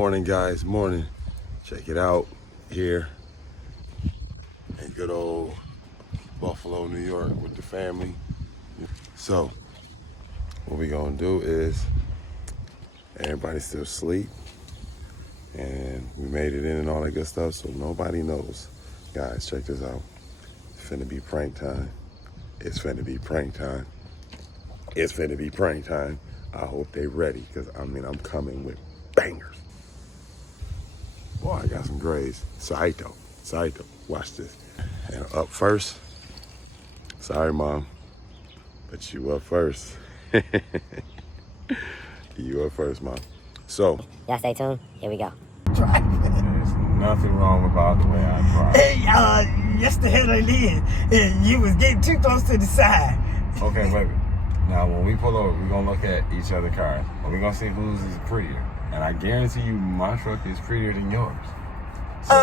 Morning, guys. Morning. Check it out here in good old Buffalo, New York with the family. So, what we gonna do is everybody's still asleep and we made it in and all that good stuff, so nobody knows. Guys, check this out. It's finna be prank time. It's finna be prank time. It's finna be prank time. I hope they ready, because I'm coming with bangers. Boy, I got some grades. Saito. Watch this. And up first. Sorry, Mom. But you up first. You up first, Mom. So. Y'all stay tuned. Here we go. There's nothing wrong about the way I drive. Hey, yesterday I did. And you was getting too close to the side. Okay, baby. Now, when we pull over, we're going to look at each other's cars. And we're going to see whose is prettier. And I guarantee you my truck is prettier than yours. So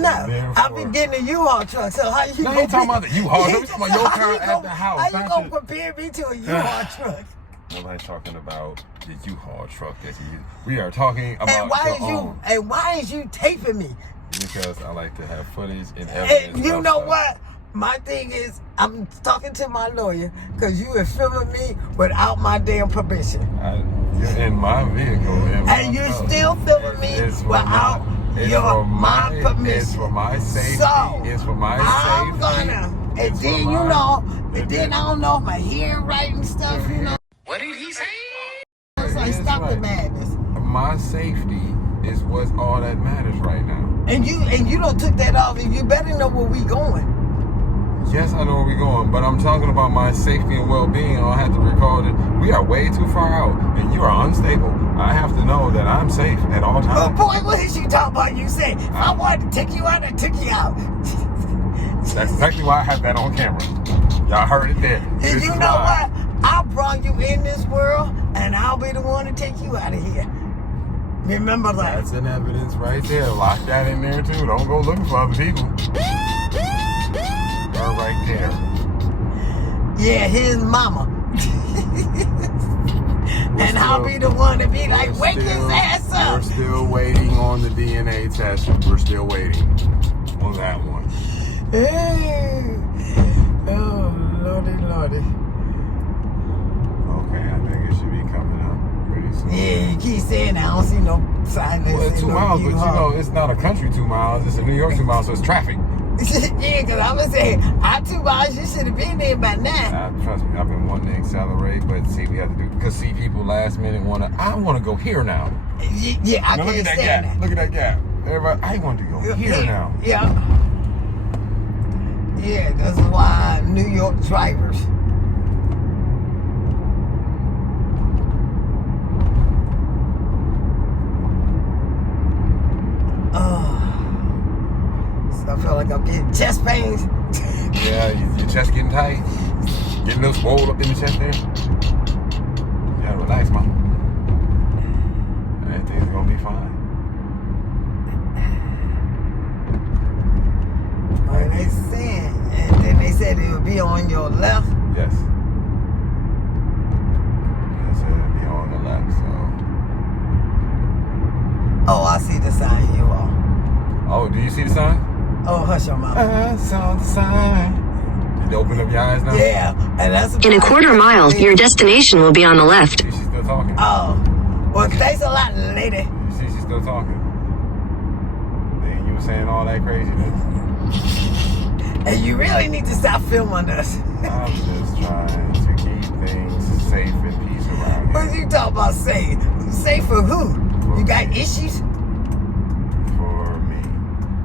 no. I've been getting a U-Haul truck, so how you No, you talking about the U-Haul. We talking about your car at the house. How you going to compare me to a U-Haul truck? Nobody's talking about the U-Haul truck that you use. We are talking about And why is you taping me? Because I like to have footage and evidence. And you know what? My thing is, I'm talking to my lawyer because you are filming me without my damn permission. You're in my vehicle. And you're still filming me without my permission. It's for my safety. So, it's for my safety. I'm gonna, and then and then I don't know if my hearing right and stuff, What did he say? It's like, stop the madness. My safety is what's all that matters right now. And you don't took that off, and you better know where we going. Yes, I know where we're going, but I'm talking about my safety and well-being. I have to recall that we are way too far out, and you are unstable. I have to know that I'm safe at all times. Oh boy, what is you talking about? You said, if I wanted to take you out, I took you out. That's exactly why I have that on camera. Y'all heard it there. And you know what? I brought you in this world, and I'll be the one to take you out of here. Remember that. That's an evidence right there. Lock that in there, too. Don't go looking for other people. They're right there. Yeah, his mama. And I'll be the one to be like, wake his ass up. We're still waiting on the DNA test. We're still waiting on that one. Hey. Oh, Lordy. Okay, I think it should be coming up pretty soon. Yeah, you keep saying that. I don't see no sign. Well, it's 2 miles, but it's not a country 2 miles. It's a New York 2 miles, so it's traffic. Yeah, because I'm going to say, 2 miles, you should have been there by now. Trust me, I've been wanting to accelerate, but see, we have to do, because people last minute I want to go here now. Yeah, I can't stand that. Look at that gap. Everybody, I want to go here now. Yeah. Yeah, that's why New York drivers. I feel like I'm getting chest pains. Yeah, your chest getting tight. Getting a little swole up in the chest there. Yeah, relax, man. Everything's gonna be fine. And then they said it would be on your left. Yes. Yes, it'll be on the left, so. Oh, I see the sign, you all. Oh, do you see the sign? Oh, hush your mouth. I saw the sign. Did you open up your eyes now? Yeah, and that's In a quarter mile, your destination will be on the left. She's still talking. Oh, well, thanks a lot, lady. You see, she's still talking. Then you were saying all that craziness. And you really need to stop filming us. I'm just trying to keep things safe and peace around What here. you talking about safe? Safe for who? You got issues? For me.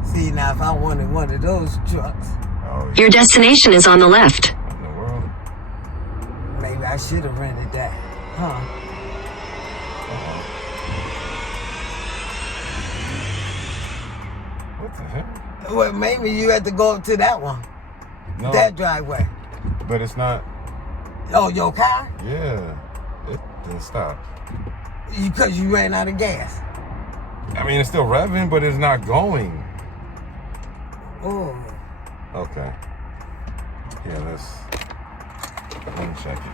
See, now if I wanted one of those trucks, Oh, Your destination is on the left. What in the world? maybe I should have rented that. Huh? What the heck? Well, maybe you had to go up to that one. No, That driveway. but it's not. Oh, your car? Yeah, it didn't stop. Because you ran out of gas. I mean, it's still revving, but it's not going. Oh. Okay. Yeah, let me check it.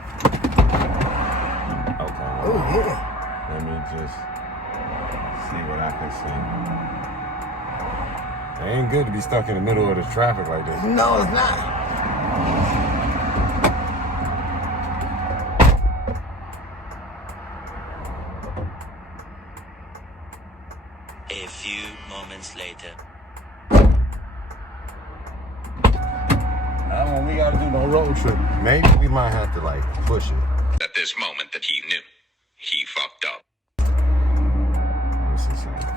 Okay. Oh, yeah. Let me just See what I can see. It ain't good to be stuck in the middle of the traffic like this. No, it's not. A few moments later. When we gotta do no road trip, maybe we might have to like push it. At this moment that he knew, he fucked up. Let me see something.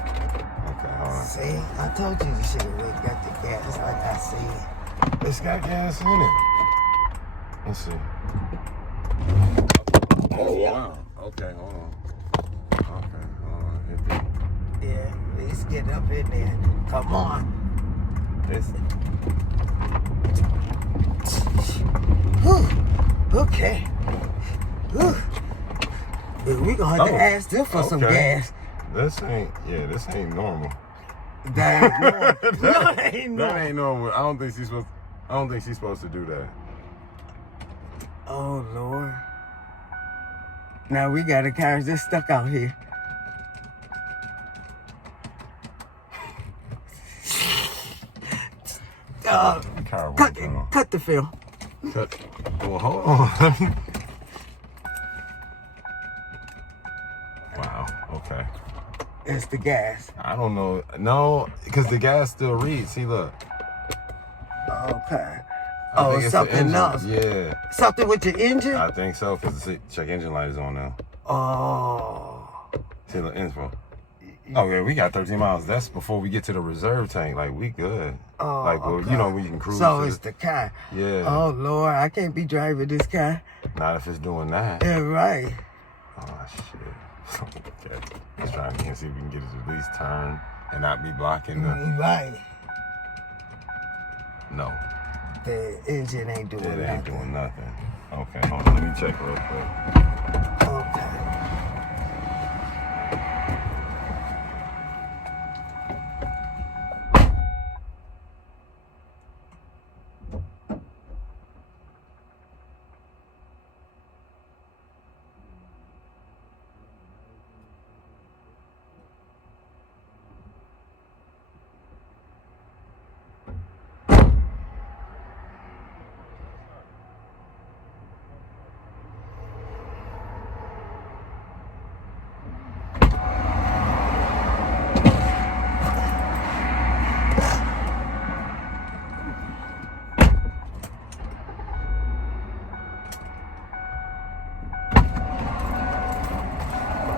Okay, hold on. See, I told you you should have got the gas like I said. It's got gas in it. Let's see. Oh, yeah. wow. Okay, hold on. Okay, hold on. Hit that. Yeah, let's get up in there. Come on. Whew. Okay. Whew. We gonna have to ask them for some gas. This ain't normal. That ain't normal. No, that ain't normal. That ain't normal. I don't think she's supposed to do that. Oh Lord. Now we got a car just stuck out here. Cut the film. Cut. Well, hold on. Wow. Okay. It's the gas. I don't know. No, because the gas still reads. See, look. Okay. I think Oh, it's the something engine. else. Yeah. Something with your engine? I think so, because the check engine light is on now. Oh. See the info. Oh yeah, we got 13 miles. That's before we get to the reserve tank. Like we good. Oh, like well, okay. you know we can cruise. So it's the car. Yeah. Oh Lord, I can't be driving this car. Not if it's doing that. Yeah, right. Oh shit. Okay. Let's try and see if we can get it to at least turn and not be blocking the. Right. No. The engine ain't doing nothing. It ain't doing nothing. Okay, hold on. Let me check real quick. Okay.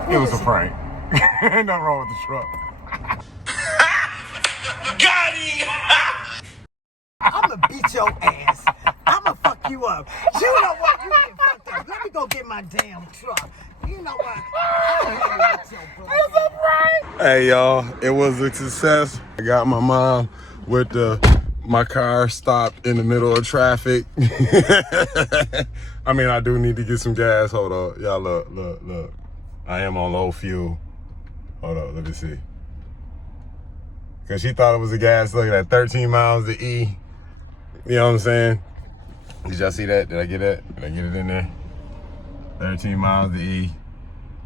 It was a prank. Ain't nothing wrong with the truck. Got him! I'ma beat your ass. I'ma fuck you up. You know what? You get fucked up. Let me go get my damn truck. You know what? Hey y'all, it was a success. I got my mom with my car stopped in the middle of traffic. I mean, I do need to get some gas. Hold on, y'all look. I am on low fuel. Hold on, let me see. Cause she thought it was a gas. Look at that, 13 miles to E. You know what I'm saying? Did y'all see that? Did I get that? Did I get it in there? 13 miles to E.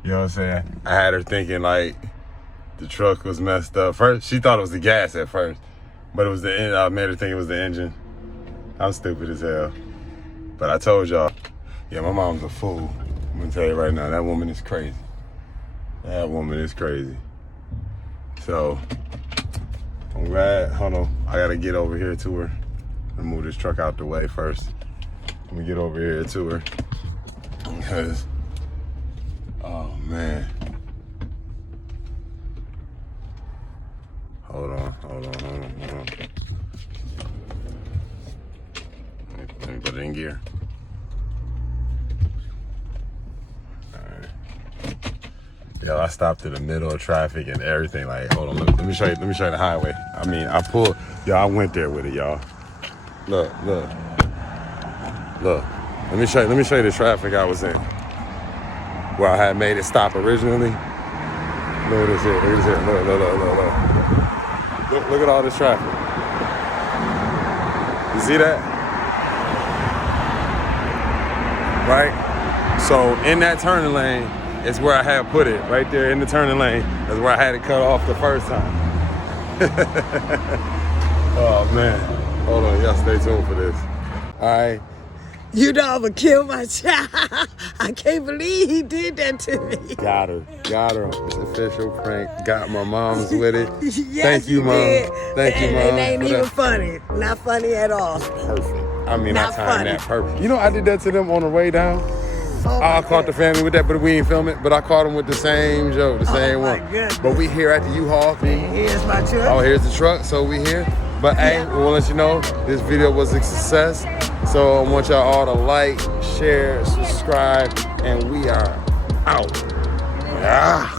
You know what I'm saying? I had her thinking like the truck was messed up. First, she thought it was the gas at first, but it was the I made her think it was the engine. I'm stupid as hell. But I told y'all, yeah, my mom's a fool. I'm gonna tell you right now, that woman is crazy. That woman is crazy. So, I'm glad, hold on, I gotta get over here to her. Move this truck out the way first. Let me get over here to her. Because, oh man. Hold on. Let me put it in gear. Yo, I stopped in the middle of traffic and everything. Like, hold on, let me show you the highway. I mean, I went there with it, y'all. Look. Let me show you the traffic I was in. Where I had made it stop originally. Look at this here. Look at all this traffic. You see that? Right? So in that turning lane, it's where I had put it, right there in the turning lane. That's where I had it cut off the first time. Oh man, hold on, y'all stay tuned for this. All right. You know I'ma kill my child. I can't believe he did that to me. Got her. It's official prank. Got my mom's with it. Yes, Thank you, Mom. did. Thank you, Mom. And it ain't for even that. funny. Not funny at all. Perfect. I mean, Not I timed funny. that perfect. You know, I did that to them on the way down. Oh I my caught the goodness. family with that, but we didn't film it. But I caught them with the same joke, the same my one. goodness. But we here at the U-Haul. Here's my truck. Oh, here's the truck, so we here. But hey, we wanna let you know this video was a success. So I want y'all all to like, share, subscribe, and we are out. Yeah.